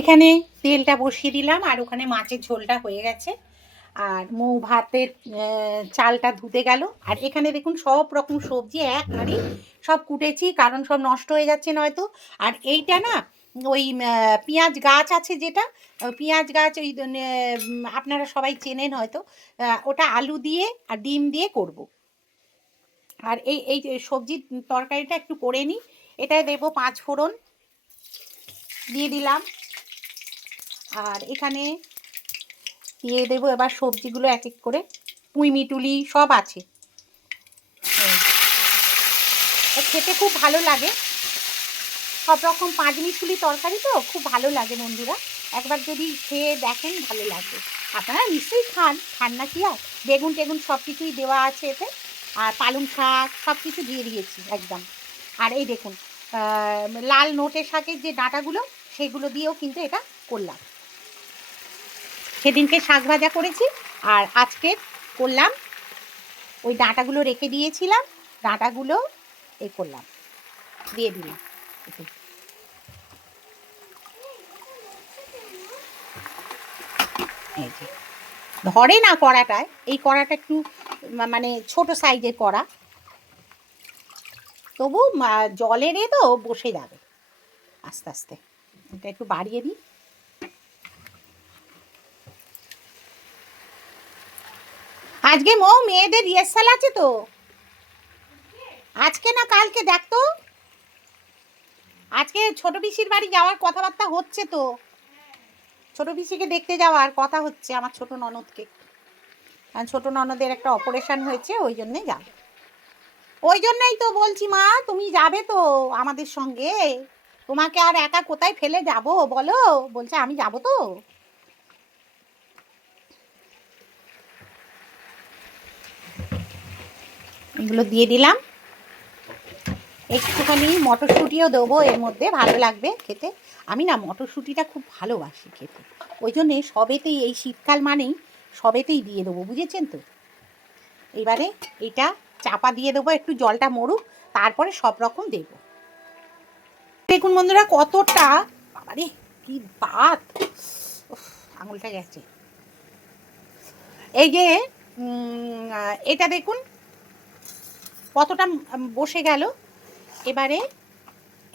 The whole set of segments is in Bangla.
এখানে তেলটা বসিয়ে দিলাম আর ওখানে মাছের ঝোলটা হয়ে গেছে আর মৌ ভাতের চালটা ধুতে গেল। আর এখানে দেখুন সব রকম সবজি এক হাঁড়ি সব কুটেছি, কারণ সব নষ্ট হয়ে যাচ্ছে নয়তো। আর এইটা না ওই পেঁয়াজ গাছ আছে, যেটা পেঁয়াজ গাছ ওই আপনারা সবাই চেনেন হয়তো, ওটা আলু দিয়ে আর ডিম দিয়ে করব। আর এই এই সবজির তরকারিটা একটু করে নিই। এটাই দেবো 5 ফোড়ন দিয়ে দিলাম। আর এখানে দিয়ে দেবো এবার সবজিগুলো এক এক করে, পুঁই মিটুলি সব আছে। খেতে খুব ভালো লাগে, সব রকম পাঁচমিশুলি তরকারি তো খুব ভালো লাগে বন্ধুরা, একবার যদি খেয়ে দেখেন ভালো লাগবে। আপনারা নিশ্চয়ই খান না কি আর, বেগুন টেগুন সব কিছুই দেওয়া আছে এতে, আর পালং শাক সব কিছু দিয়ে দিয়েছি একদম। আর এই দেখুন লাল নোটে শাকের যে ডাঁটাগুলো সেগুলো দিয়েও কিন্তু এটা করলাম। সেদিনকে শাক ভাজা করেছি আর আজকে করলাম, ওই ডাঁটাগুলো রেখে দিয়েছিলাম, ডাঁটাগুলো এই করলাম, দিয়ে দিলাম। এই যে ধরে না কড়াটায়, এই কড়াটা একটু মানে ছোট সাইজের কড়া, তবু জলের তো বসে যাবে আস্তে আস্তে। এটা একটু বাড়িয়ে দিই। আজকে মেয়েদের রিহার্সাল আছে তো, আজকে না কালকে দেখ তো, আজকে ছোট পিসির বাড়ি যাওয়ার কথাবার্তা হচ্ছে তো, ছোট পিসিকে দেখতে যাওয়ার কথা হচ্ছে আমার ছোট ননদকে। আর ছোট ননদের একটা অপারেশন হয়েছে, ওই জন্যে যাবে। ওই জন্যই তো বলছি মা তুমি যাবে তো আমাদের সঙ্গে, তোমাকে আর একা কোথায় ফেলে যাব বলো, বলছে আমি যাব তো। এগুলো দিয়ে দিলাম, একটুখানি মটরশুঁটিও দেবো এর মধ্যে, ভালো লাগবে খেতে। আমি না মটরশুঁটিটা খুব ভালোবাসি খেতে, ওই জন্যে সবেতেই, এই শীতকাল মানেই সবেতেই দিয়ে দেবো, বুঝেছেন তো। এবারে এটা চাপা দিয়ে দেবো, একটু জলটা মরুক, তারপরে সব রকম দেবো। দেখুন বন্ধুরা কতটা, বাবারে কি ভাত, আঙুলটা গেছে। এই যে এটা দেখুন কতটা বসে গেল। এবারে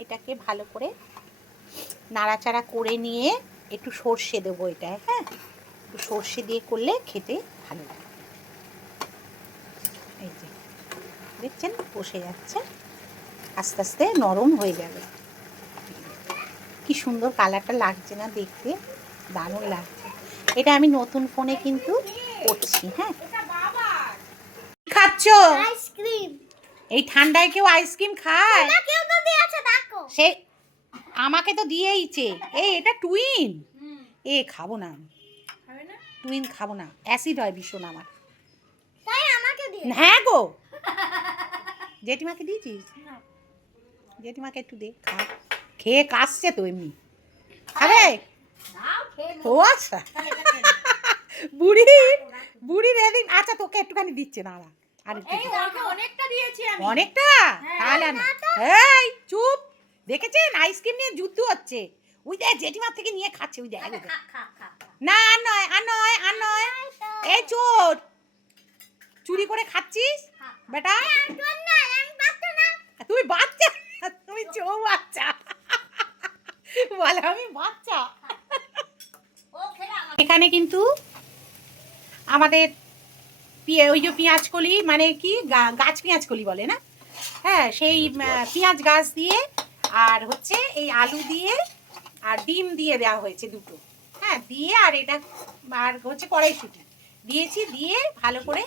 এটাকে ভালো করে নাড়াচাড়া করে নিয়ে একটু সর্ষে দেবো এটায়, হ্যাঁ একটু সর্ষে দিয়ে করলে খেতে ভালো লাগে। এই যে দেখছেন বসে যাচ্ছে, আস্তে আস্তে নরম হয়ে যাবে। কি সুন্দর কালারটা লাগছে না দেখতে, দারুণ লাগছে। এটা আমি নতুন ফোনে কিন্তু করছি। হ্যাঁ খাচ্ছ আইসক্রিম, এই ঠান্ডায় কেউ আইসক্রিম খায়? সে আমাকে তো দিয়েইছে। এই এটা টুইন, এ খাবো না আমি, টুইন খাবো না, অ্যাসিড হয় ভীষণ আমার। হ্যাঁ গো, জেঠিমাকে দিয়েছিস? জেঠিমাকে একটু দে, খা, খেয়ে কাশছে তো এমনি, খাবে? ও আচ্ছা, বুড়ির এদিন, আচ্ছা তোকে একটুখানি দিচ্ছে না, আর অনেকটা দিয়েছি আমি, অনেকটা, তাহলে না, এই চুপ, দেখেছেন আইসক্রিম নিয়ে যুদ্ধ হচ্ছে, ওই দেখ জেঠিমার থেকে নিয়ে খাচ্ছে, ওই দেখ, না আর নয় আর নয় আর নয়, এই চোর, চুরি করে খাচ্ছিস বেটা, তুমি বাচ্চা, তুমি চৌ বাচ্চা, বলে আমি বাচ্চা। এখানে কিন্তু আমাদের ওই যে পেঁয়াজ কলি, মানে কি গাছ পেঁয়াজ কলি বলে না, হ্যাঁ সেই পেঁয়াজ গাছ দিয়ে আর হচ্ছে এই আলু দিয়ে আর ডিম দিয়ে দেওয়া হয়েছে দুটো, হ্যাঁ দিয়ে, আর এটা আর হচ্ছে কড়াইশুঁটি দিয়েছি, দিয়ে ভালো করে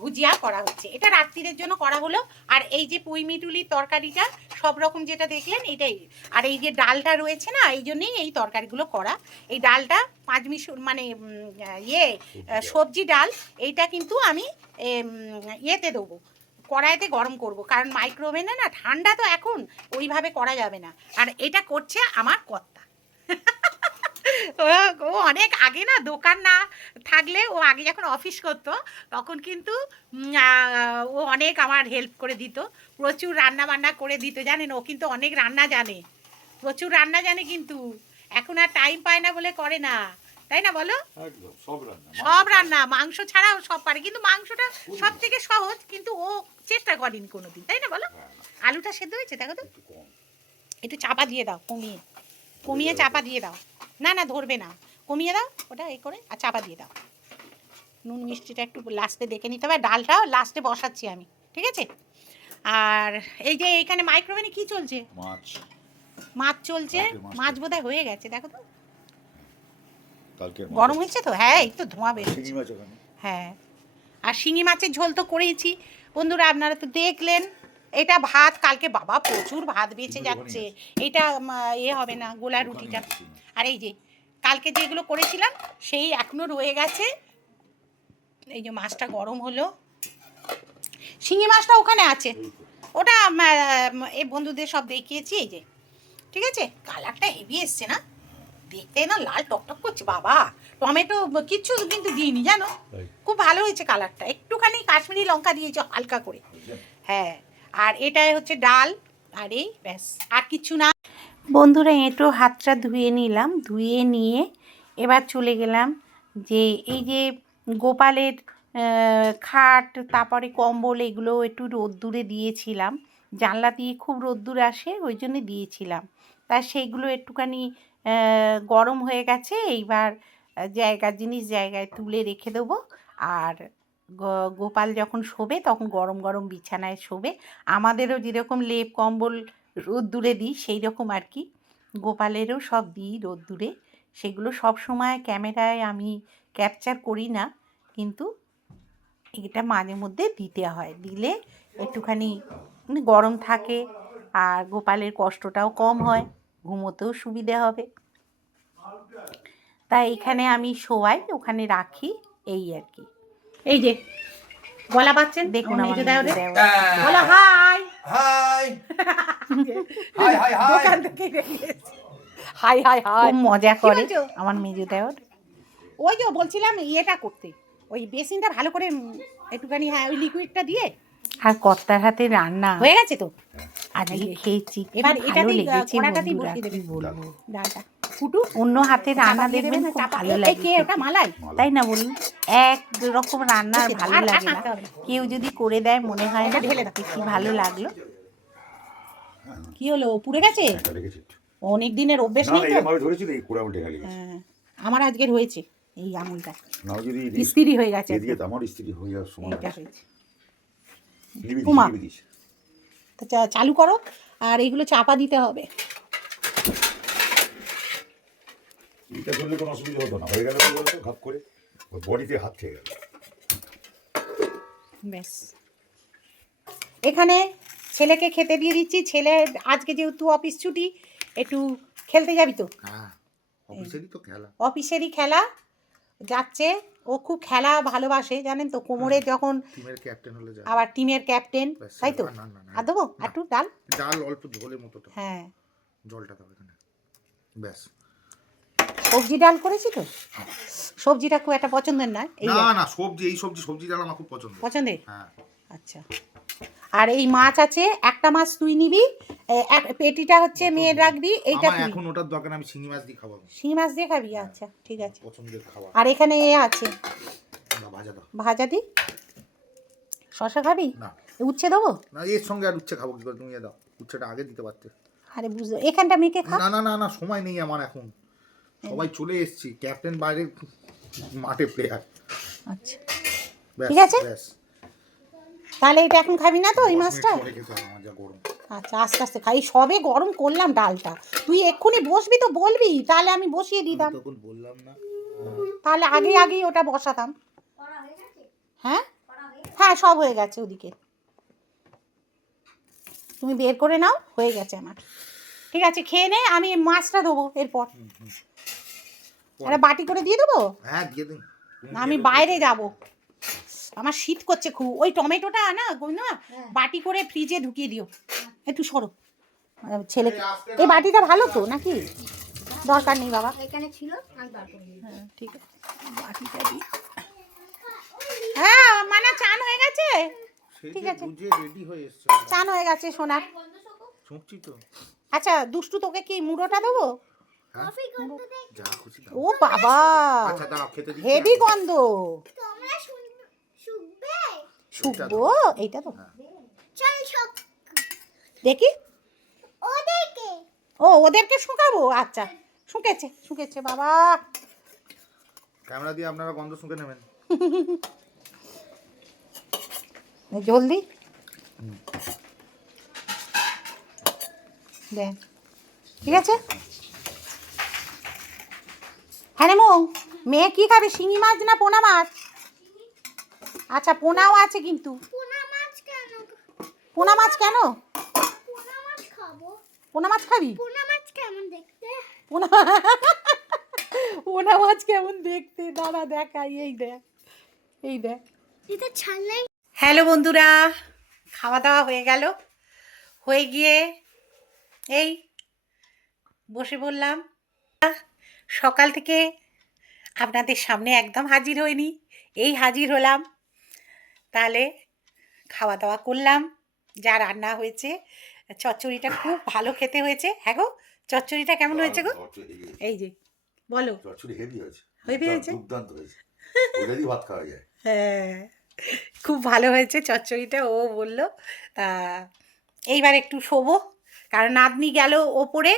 ভুজিয়া করা হচ্ছে। এটা রাত্রিরের জন্য করা হলো। আর এই যে পুঁই মিটুলির তরকারিটা সব রকম যেটা দেখলেন এটাই, আর এই যে ডালটা রয়েছে না, এই জন্যেই এই তরকারিগুলো করা। এই ডালটা পাঁচমিশুর মানে সবজি ডাল, এইটা কিন্তু আমি ইয়েতে দেবো, কড়াইতে গরম করব, কারণ মাইক্রোওভেনে না ঠান্ডা তো এখন ওইভাবে করা যাবে না। আর এটা করছে আমার কর্তা। ও অনেক আগে না, দোকান না থাকলে, ও আগে যখন অফিস করতো তখন কিন্তু ও অনেক আমার হেল্প করে দিত, প্রচুর রান্না বান্না করে দিত, জানেন ও কিন্তু অনেক রান্না জানে, প্রচুর রান্না জানে কিন্তু। এখন আর টাইম পায় না বলে করে না, তাই না বলো? একদম সব রান্না মাংস ছাড়াও সব পারে, কিন্তু মাংসটা সব থেকে সহজ, কিন্তু ও চেষ্টা করেনি কোনোদিন, তাই না বলো? আলুটা সেদ্ধ হয়েছে দেখো তো, একটু চাপা দিয়ে দাও, কমিয়ে চাপা দিয়ে দাও, না না ধরবে না, কমিয়ে দাও ওটা এই করে, আর চাপা দিয়ে দাও। নুন মিষ্টিটা একটু লাস্টে দেখে নিতে হবে, ডালটাও লাস্টে বসাচ্ছি আমি, ঠিক আছে? আর এই যে এইখানে মাইক্রোওভেনে কি চলছে? মাছ চলছে, মাছ বোধহয় হয়ে গেছে, দেখো তো গরম হয়েছে তো, হ্যাঁ এই তো ধোঁয়া বেরোচ্ছে। হ্যাঁ, আর শিঙি মাছের ঝোল তো করেইছি বন্ধুরা, আপনারা তো দেখলেন। এটা ভাত, কালকে বাবা প্রচুর ভাত বেঁচে যাচ্ছে, এটা হবে না গোলা রুটিটা। আর এই যে কালকে যেগুলো করেছিলাম সেই এখনো রয়ে গেছে। এই যে মাছটা গরম হলো, শিঙি মাছটা ওখানে আছে, ওটা এই বন্ধুদের সব দেখিয়েছি। এই যে ঠিক আছে, কালারটা হেভি এসছে না, দেখতে না লাল টকটক করছে বাবা, টমেটো কিচ্ছু কিন্তু দিইনি জানো, খুব ভালো হয়েছে কালারটা, একটুখানি কাশ্মীরি লঙ্কা দিয়েছে হালকা করে। হ্যাঁ, আর এটাই হচ্ছে ডাল, আর এই ব্যাস, আর কিছু না বন্ধুরা। এঁটো হাতটা ধুয়ে নিলাম, ধুয়ে নিয়ে এবার চলে গেলাম যে এই যে গোপালের খাট, তারপরে কম্বল, এগুলো একটু রোদ্দুরে দিয়েছিলাম, জানলা দিয়ে খুব রোদ্দুর আসে, ওই জন্য দিয়েছিলাম। তা সেইগুলো একটুখানি গরম হয়ে গেছে, এইবার জায়গার জিনিস জায়গায় তুলে রেখে দেবো। আর গোপাল যখন শোবে তখন গরম গরম বিছানায় শোবে, আমাদেরও যেরকম লেপ কম্বল রোদ্দুরে দিই সেই রকম আর কি গোপালেরও সব দিই রোদ্দুরে। সেগুলো সব সময় ক্যামেরায় আমি ক্যাপচার করি না, কিন্তু এটা মাঝে মধ্যে দিতে হয়, দিলে একটুখানি গরম থাকে আর গোপালের কষ্টটাও কম হয়, ঘুমোতেও সুবিধে হবে। তাই এখানে আমি শোয়াই, ওখানে রাখি, এই আর কি। এই যে গলা পাচ্ছেন দেখুন, আমার বলো high high high high high, দোকান থেকে হাই হাই হাই, খুব মজা করে আমার মেজো দেওর। ওই যে বলছিলাম ইয়েটা করতে, ওই বেসিনটা ভালো করে একটুখানি, হ্যাঁ ওই লিকুইডটা দিয়ে। আর কর্তার হাতে রান্না হয়ে গেছে তো, আজকে খেয়েছি, এবার এটাতে কড়াটাতেই বসিয়ে দেবে, বলবো ডালটা ফুটু, অন্য হাতে রান্না দেখবেন খুব ভালো লাগে, ওটা মালাই, তাই না বলুন? এক রকম রান্না ভালো লাগে না, কেউ যদি করে দেয় মনে হয় না ঢেলে কি ভালো লাগলো। কি হলো, পুড়ে গেছে? অনেক দিনের অভ্যেস নেই তো, হ্যাঁ আমার আজকের হয়েছে এই আমুলটা, স্ত্রী হয়ে গেছে, আমার স্ত্রী হয়ে যাওয়ার সময় এটা হয়েছে। কুমা চালু করো, আর এইগুলো চাপা দিতে হবে। এটা করলে কোনো অসুবিধা হতো না, হয়ে গেল কি বলতো, ঘাপ করে বডিতে হাত খেয়ে গেল। ব্যাস, এখানে ছেলেকে খেতে দিয়ে দিচ্ছি। ছেলে আজকে যেহেতু অফিস ছুটি, একটু খেলতে যাবি তো? হ্যাঁ, অফিসেরই তো খেলা, অফিসেরই খেলা যাচ্ছে, ও খুব খেলা ভালোবাসে জানেন তো, কোমরে যখন টিমের ক্যাপ্টেন হলে যায়, আবার টিমের ক্যাপ্টেন, তাই তো? আর দেবো একটু ডাল, ডাল অল্প ঝোলের মতো, হ্যাঁ জলটা দাও এখানে, ব্যাস। সবজি ডাল করেছি তো, সবজিটা খুব একটা পছন্দের না, না না সবজি, এই সবজি ডাল আমার খুব পছন্দের। হ্যাঁ আচ্ছা, আর এই মাছ আছে, একটা মাছ তুই নিবি, পেটিটা হচ্ছে মেয়ের রাখবি, এইটা তুই। এখন ওটার দরকার, আমি শিঙি মাছ দিয়ে খাবো। শিঙি মাছ দিয়ে খাবি? আচ্ছা ঠিক আছে, পছন্দের খাবার। আর এখানে এ আছে, ভাজা দাও, ভাজা দি। শশা খাবি না? উচ্ছে দেবো না, এর সঙ্গে আর উচ্ছে খাবো কি করে, তুমি দাও, উচ্ছেটা আগে দিতে পারতে। আরে বুঝলো, এখানটা মেখে খা। না না না না, সময় নেই আমার এখন, সবাই চলে এসেছি, ক্যাপ্টেন বাইরে মাঠে প্লেয়ার। আচ্ছা ঠিক আছে, তাহলে এটা এখন খাবি না তো এই মাছটা? আচ্ছা আস্তে আস্তে খাই, সবে গরম করলাম ডালটা, তুই এক্ষুনি বসবি তো বলবি, তাহলে আমি বসিয়ে দিতাম। তখন বললাম না, তাহলে আগেই ওটা বসাতাম। হ্যাঁ হ্যাঁ সব হয়ে গেছে ওদিকে, তুমি বের করে নাও, হয়ে গেছে আমার। ঠিক আছে খেয়ে নে, আমি মাছটা দেবো এরপর, একটা বাটি করে দিয়ে দেবো। হ্যাঁ দিয়ে দিন, আমি বাইরে যাব, আমার শীত করছে খুব। ওই টমেটোটা না বাটি করে ফ্রিজে ঢুকিয়ে দিও, একটু সরো ছেলে। এই বাটিটা ভালো তো নাকি? দরকার নেই বাবা, এখানে ছিল, হ্যাঁ ঠিক আছে, বাটিটা দিই। হ্যাঁ মানে চান হয়ে গেছে, ঠিক আছে রেডি হয়ে এসেছে, চান হয়ে গেছে সোনার। ছুঁকছি তো। আচ্ছা দুষ্টু, তোকে কি মুড়োটা দেবো? হ্যাঁ কফি গন্ধ দেখ। যা খুশি দাও। ও বাবা, আচ্ছা দাও খেতে দিচ্ছি। হেভি গন্ধ। তোমরা শুকবে। শুকবো এইটা তো চল শক। দেখি। ওদেরকে ও ওদেরকে শুকাবো, আচ্ছা শুকেছে শুকেছে বাবা। ক্যামেরা দিয়ে আপনারা গন্ধ শুঁকে নেবেন। জলদি দে, ঠিক আছে। হ্যাঁ রে মৌ, মেয়ে কি খাবে, শিঙি মাছ না পোনা মাছ? আচ্ছা পোনাও আছে কিন্তু। পোনা মাছ কেন? পোনা মাছ কেন? পোনা মাছ খাবো। পোনা মাছ খাবি? পোনা মাছ কেমন দেখতে? পোনা পোনা মাছ কেমন দেখতে, দাঁড়া দেখাই, এই দেখ এই দেখ। এটা ছাড়লাই। হ্যালো বন্ধুরা, খাওয়া দাওয়া হয়ে গেল, হয়ে গিয়ে এই বসে বললাম। সকাল থেকে আপনাদের সামনে একদম হাজির হইনি, এই হাজির হলাম। তাহলে খাওয়া দাওয়া করলাম, যা রান্না হয়েছে। চচ্চড়িটা খুব ভালো খেতে হয়েছে। হ্যাঁ গো, চচ্চড়িটা কেমন হয়েছে গো? এই যে বলো। চচ্চড়ি হেভি হয়েছে, হেভি হয়েছে? দুর্দান্ত হয়েছে, ওটারই ভাত খাওয়া যায়। হ্যাঁ, খুব ভালো হয়েছে চচ্চড়িটা, ও বললো। তা এইবার একটু শোবো, কারণ নাতনি গেল ওপরে,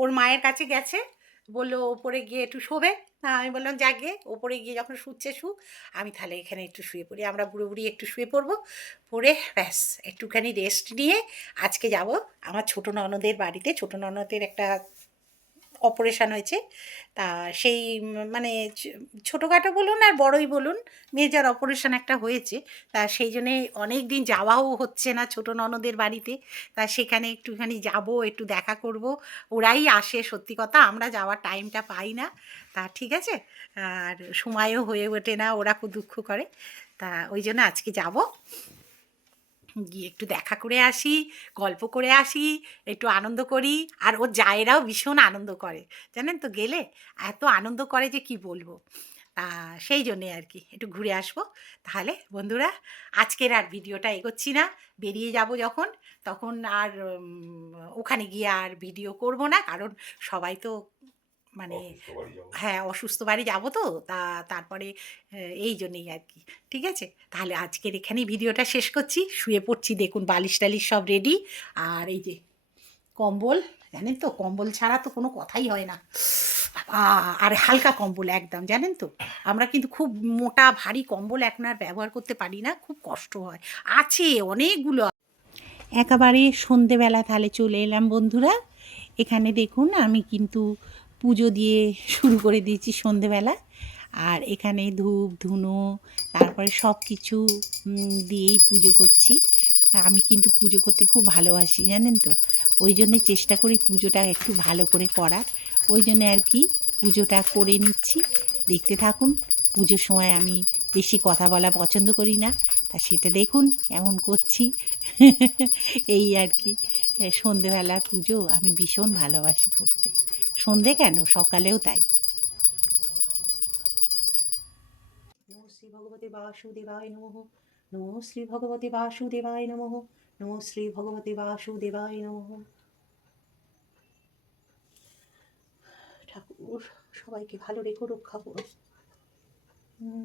ওর মায়ের কাছে গেছে, বললো ওপরে গিয়ে একটু শোবে। আমি বললাম যাকে ওপরে গিয়ে যখন শুচ্ছে শুক, আমি তাহলে এখানে একটু শুয়ে পড়ি। আমরা বুড়ো বুড়ি একটু শুয়ে পড়বো, পড়ে ব্যাস একটুখানি রেস্ট নিয়ে আজকে যাব আমার ছোটো ননদের বাড়িতে। ছোটো ননদের একটা অপারেশান হয়েছে, তা সেই মানে ছোটোখাটো বলুন আর বড়ই বলুন, মেজর অপারেশান একটা হয়েছে। তা সেই জন্যে অনেক দিন যাওয়াও হচ্ছে না ছোটো ননদের বাড়িতে। তা সেখানে একটুখানি যাব, একটু দেখা করব। ওরাই আসে, সত্যি কথা আমরা যাওয়ার টাইমটা পাই না। তা ঠিক আছে, আর সময়ও হয়ে ওঠে না, ওরা খুব দুঃখ করে। তা ওই জন্য আজকে যাব, গিয়ে একটু দেখা করে আসি, গল্প করে আসি, একটু আনন্দ করি। আর ওর জায়েরাও ভীষণ আনন্দ করে, জানেন তো, গেলে এত আনন্দ করে যে কি বলবো। তা সেই জন্যে আর কি একটু ঘুরে আসবো। তাহলে বন্ধুরা, আজকের আর ভিডিওটা এগোচ্ছি না, বেরিয়ে যাব যখন তখন আর ওখানে গিয়ে আর ভিডিও করব না, কারণ সবাই তো মানে হ্যাঁ অসুস্থ বাড়ি যাব তো, তারপরে এই জন্যেই আর কি। ঠিক আছে, তাহলে আজকের এখানেই ভিডিওটা শেষ করছি। শুয়ে পড়ছি, দেখুন বালিশ টালিশ সব রেডি। আর এই যে কম্বল, জানেন তো কম্বল ছাড়া তো কোনো কথাই হয় না। আর হালকা কম্বল একদম, জানেন তো আমরা কিন্তু খুব মোটা ভারী কম্বল এখন আর ব্যবহার করতে পারি না, খুব কষ্ট হয়। আছে অনেকগুলো। একেবারে সন্ধেবেলা তাহলে চলে এলাম বন্ধুরা। এখানে দেখুন আমি কিন্তু পুজো দিয়ে শুরু করে দিয়েছি সন্ধেবেলা। আর এখানে ধূপ ধুনো তারপরে সব কিছু দিয়েই পুজো করছি। আমি কিন্তু পুজো করতে খুব ভালোবাসি, জানেন তো, ওই জন্যে চেষ্টা করি পুজোটা একটু ভালো করে করার। ওই জন্যে আর কি পুজোটা করে নিচ্ছি। দেখতে থাকুন। পুজোর সময় আমি বেশি কথা বলা পছন্দ করি না, তা সেটা দেখুন কেমন করছি। এই আর কি, সন্ধেবেলার পুজো আমি ভীষণ ভালোবাসি করতে। সন্ধে কেন, সকালেও তাই। নমো শ্রী ভগবতে বাসুদেবায় নমঃ। নমো শ্রী ভগবতে বাসুদেবায় নমঃ। নমো শ্রী ভগবতে বাসুদেবায় নমঃ। ঠাকুর সবাইকে ভালো রেখো, রক্ষা করো।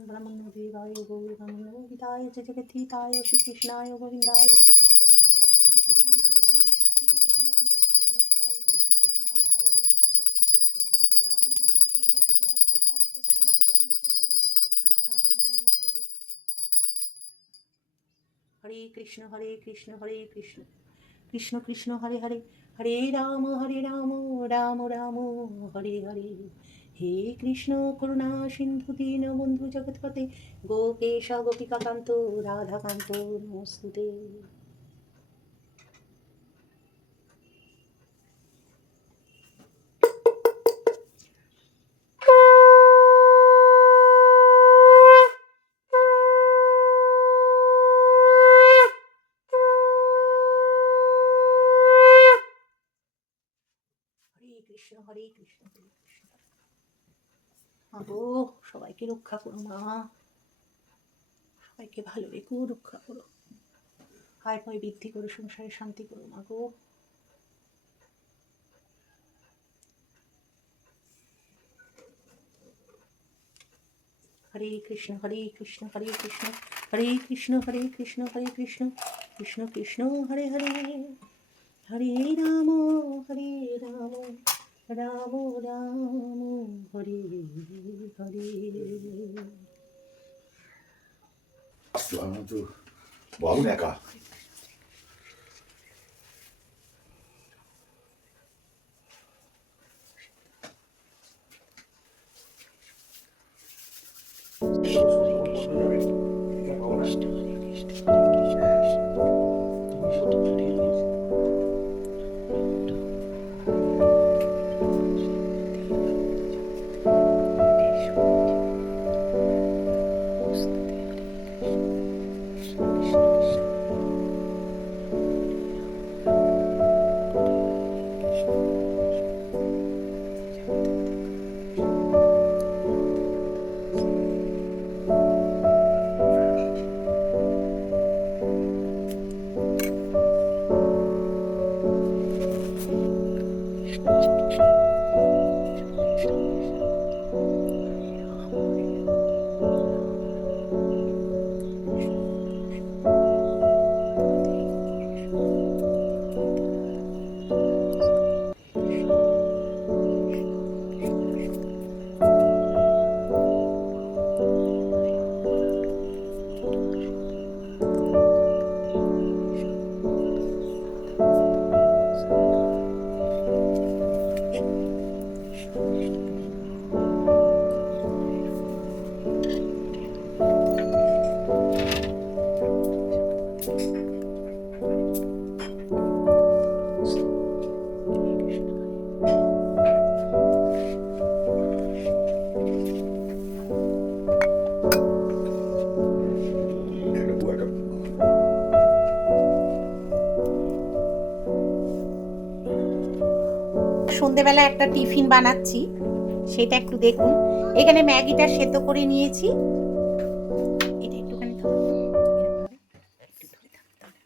ব্রাহ্মণ দেবায় গৌর ব্রাহ্মণ গীতায় জগদ্ধিতায় শ্রীকৃষ্ণায় গোবিন্দায় নমঃ। হরে কৃষ্ণ হরে কৃষ্ণ হরে কৃষ্ণ কৃষ্ণ কৃষ্ণ হরে হরে, হরে রাম রাম রাম হরে হরে। হে কৃষ্ণ করুণা সিন্ধু দীন বন্ধু জগৎপতে, গোপেশ গোপিকাকান্ত রাধাকান্ত নমস্তুতে। হরে কৃষ্ণ হরে কৃষ্ণ হরে কৃষ্ণ। আগো সবাইকে রক্ষা করো মা, সবাইকে ভালো রেখো, রক্ষা করো, আয় ভয় বৃদ্ধি করো, সংসারে শান্তি করো মা গো। হরে কৃষ্ণ হরে কৃষ্ণ হরে কৃষ্ণ হরে কৃষ্ণ হরে কৃষ্ণ হরে কৃষ্ণ কৃষ্ণ কৃষ্ণ হরে হরে হরে রাম হরে রাম রাম রাম হরে হরে। আমি তো বাবুন একা সন্ধেবেলা একটা টিফিন বানাচ্ছি, সেটা একটু দেখুন। এখানে ম্যাগিটা সেদ্ধ করে নিয়েছি। এটা একটুখানি ধরো তো, একটু ধরে থাকতে হবে।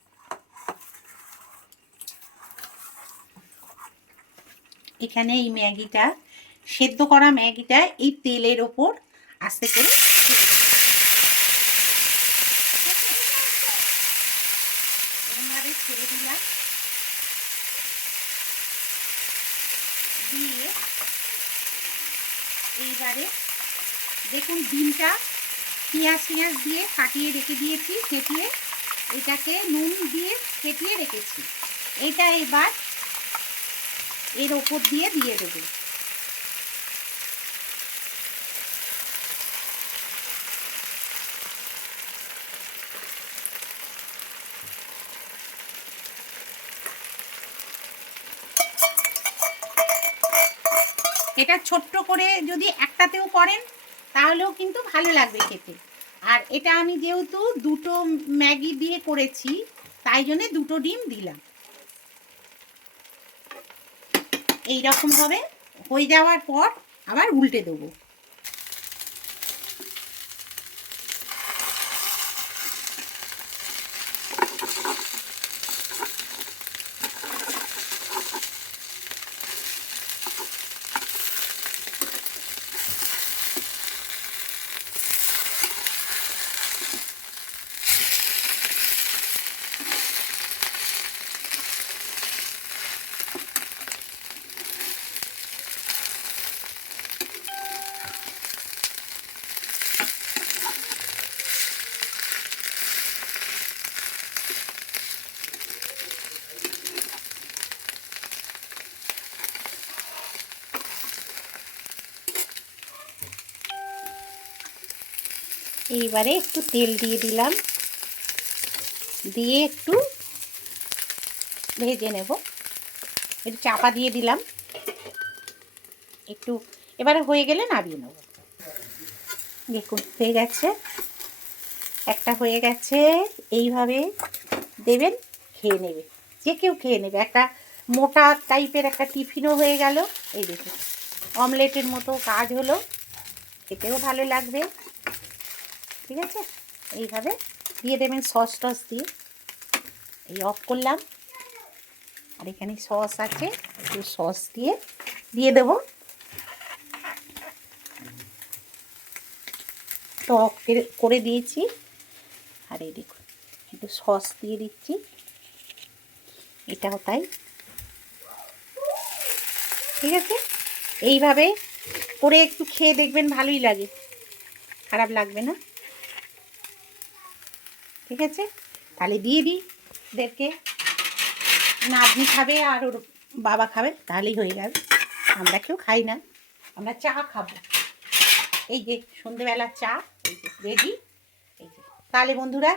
এখানে এই ম্যাগিটা সেদ্ধ করা ম্যাগিটা এই তেলের ওপর আস্তে করে এরকমভাবে ছেড়ে দিলাম। দিয়ে এইবারে দেখুন ডিমটা পেঁয়াজ দিয়ে কাটিয়ে রেখে দিয়েছি, ফেটিয়ে এটাকে নুন দিয়ে ফেটিয়ে রেখেছি। এটা এবার এর ওপর দিয়ে দেবো। এটা ছোট্ট করে যদি একটাতেও করেন তাহলেও কিন্তু ভালো লাগবে খেতে। আর এটা আমি যেহেতু দুটো ম্যাগি দিয়ে করেছি তাই জন্য দুটো ডিম দিলাম। এই রকম ভাবে হয়ে যাওয়ার পর আবার উল্টে দেবো। এইবারে একটু তেল দিয়ে দিলাম, দিয়ে একটু ভেজে নেব। একটু চাপা দিয়ে দিলাম, একটু এবারে হয়ে গেলে নামিয়ে নেব। দেখুন হয়ে গেছে, একটা হয়ে গেছে। এইভাবে দেবেন, খেয়ে নেবে, যে কেউ খেয়ে নেবে। একটা মোটা টাইপের একটা টিফিনও হয়ে গেল। এই দেখুন অমলেটের মতো কাজ হলো, খেতেও ভালো লাগবে। ঠিক আছে, এইভাবে দিয়ে দেবেন সস টস দিয়ে। এই অফ করলাম, আর এখানে সস আছে, একটু সস দিয়ে দেবো। টক করে দিয়েছি। আর এই দেখুন একটু সস দিয়ে দিচ্ছি, এটাও তাই। ঠিক আছে, এইভাবে করে একটু খেয়ে দেখবেন, ভালোই লাগে, খারাপ লাগবে না। ঠিক আছে, তাহলে দিয়ে দিই ওদেরকে, নাতনি খাবে আর ওর বাবা খাবে, তাহলেই হয়ে যাবে। আমরা কেউ খাই না, আমরা চা খাবো। এই যে সন্ধেবেলার চা, এই যে রেডি। এই যে, তাহলে বন্ধুরা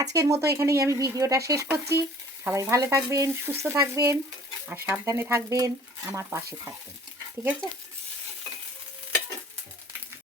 আজকের মতো এখানেই আমি ভিডিওটা শেষ করছি। সবাই ভালো থাকবেন, সুস্থ থাকবেন, আর সাবধানে থাকবেন, আমার পাশে থাকবেন। ঠিক আছে।